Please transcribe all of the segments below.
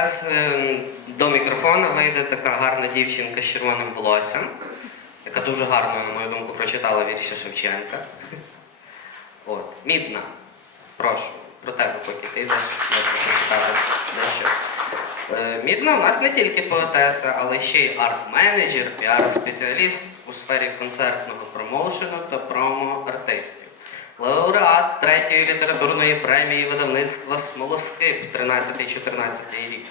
Зараз е, до мікрофона вийде така гарна дівчинка з червоним волоссям, яка дуже гарно, на мою думку, прочитала вірші Шевченка. От. Мідна, прошу, про тебе поки ти йдеш, прочитати дещо. Е, Мідна у нас не тільки поетеса, але ще й арт-менеджер, піар-спеціаліст у сфері концертного промоушену та промо-артистів. Лауреат третьої літературної премії видавництва Смолоскип 13-14 рік.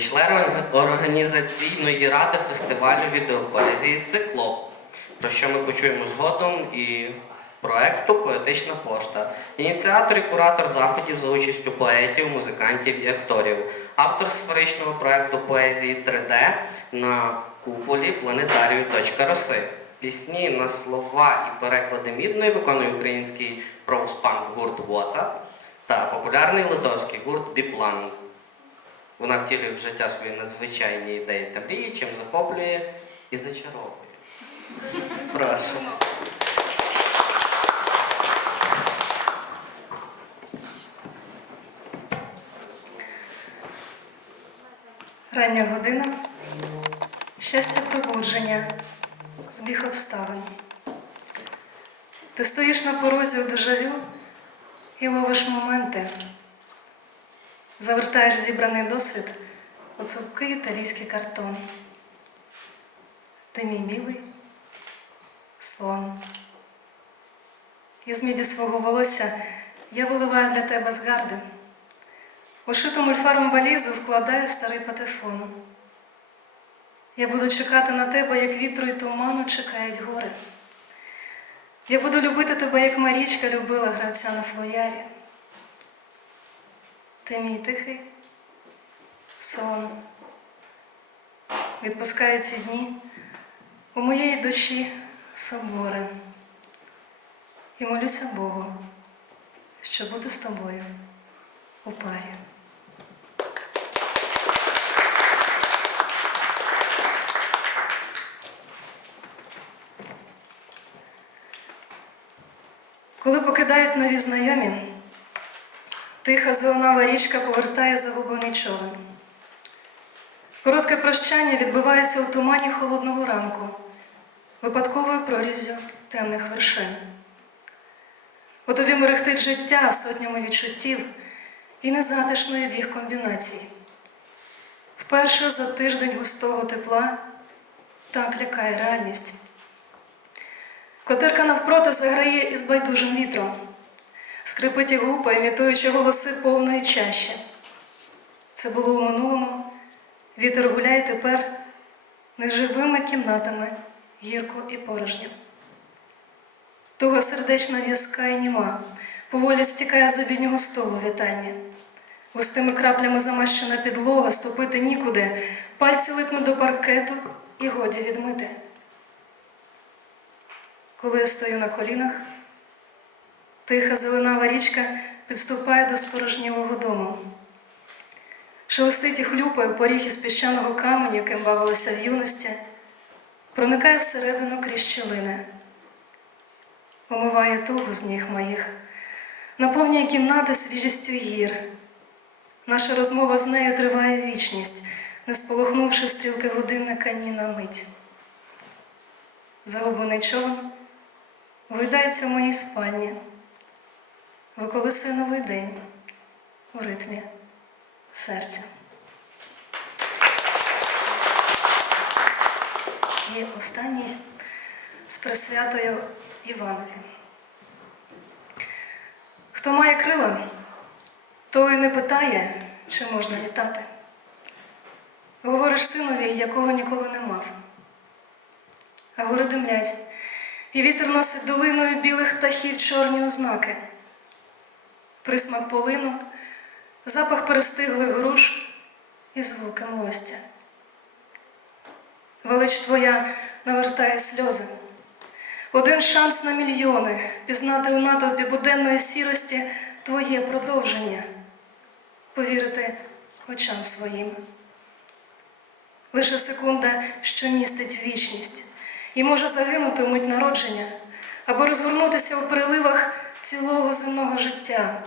Член організаційної ради фестивалю відеопоезії Циклоп, про що ми почуємо згодом і проекту Поетична пошта. Ініціатор і куратор заходів за участю поетів, музикантів і акторів. Автор сферичного проекту поезії 3D на куполі планетарію «Точка роси». Пісні на слова і переклади мідної виконує український проуспанк гурт WhatsApp та популярний литовський гурт Біплан. Вона втілює в життя свої надзвичайні ідеї та мрії, чим захоплює і зачаровує. Прошу. Рання година, щастя пробудження, збіг обставин. Ти стоїш на порозі у дежавю і ловиш моменти, завертаєш зібраний досвід у цупкий італійський картон. Ти мій білий слон. Із міді свого волосся я виливаю для тебе згарди. Ушиту мульфаром валізу вкладаю старий патефон. Я буду чекати на тебе, як вітру і туману чекають гори. Я буду любити тебе, як Марічка любила гравця на флоярі. Ти мій тихий сон. Відпускаю ці дні у моєї душі собори. І молюся Богу, що бути з тобою у парі. Покидають нові знайомі, тиха зеленава річка повертає загублений човен. Коротке прощання відбувається у тумані холодного ранку, випадковою проріззю темних вершин. У тобі мерехтить життя сотнями відчуттів і незатишно від їх комбінацій. Вперше за тиждень густого тепла так лякає реальність. Котерка навпроти заграє із байдужим вітром, скрипить і гупа, імітуючи голоси повної чаші. Це було у минулому, вітер гуляє тепер неживими кімнатами, гірко і порожньо. Туга сердечна в'язка і німа, поволі стікає з обіднього столу вітальні. Густими краплями замащена підлога, ступити нікуди, пальці липнуть до паркету і годі відмити. Коли я стою на колінах, тиха зеленава річка підступає до спорожнілого дому. Шелестить і хлюпає поріг із піщаного каменю, яким бавилася в юності, проникає всередину крізь щілини, омиває тугу з ніг моїх, наповнює кімнати свіжістю гір. Наша розмова з нею триває вічність, не сполохнувши стрілки годинника ні на мить. Загублений човен гойдається в моїй спальні, виколисує новий день у ритмі серця. І останній з присвятою Іванові. Хто має крила, той не питає, чи можна літати. Говориш синові, якого ніколи не мав. А гори димлять, і вітер носить долиною білих птахів чорні ознаки. Присмак полину, запах перестиглих груш і звуки млостя. Велич твоя навертає сльози. Один шанс на мільйони пізнати у натовпі буденної сірості твоє продовження, повірити очам своїм. Лише секунда, що містить вічність, і може загинути в мить народження або розгорнутися у приливах цілого земного життя.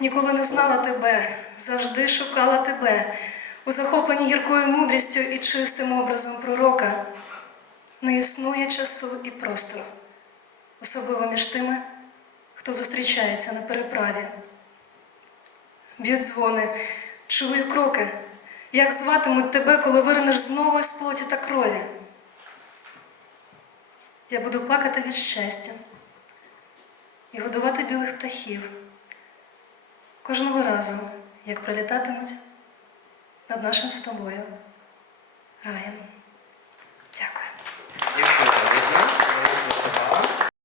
Ніколи не знала тебе, завжди шукала тебе, у захопленні гіркою мудрістю і чистим образом пророка. Не існує часу і простору, особливо між тими, хто зустрічається на переправі. Б'ють дзвони, чую кроки, як зватимуть тебе, коли виринеш знову із плоті та крові. Я буду плакати від щастя і годувати білих птахів кожного разу, як пролітатимуть над нашим з тобою раєм.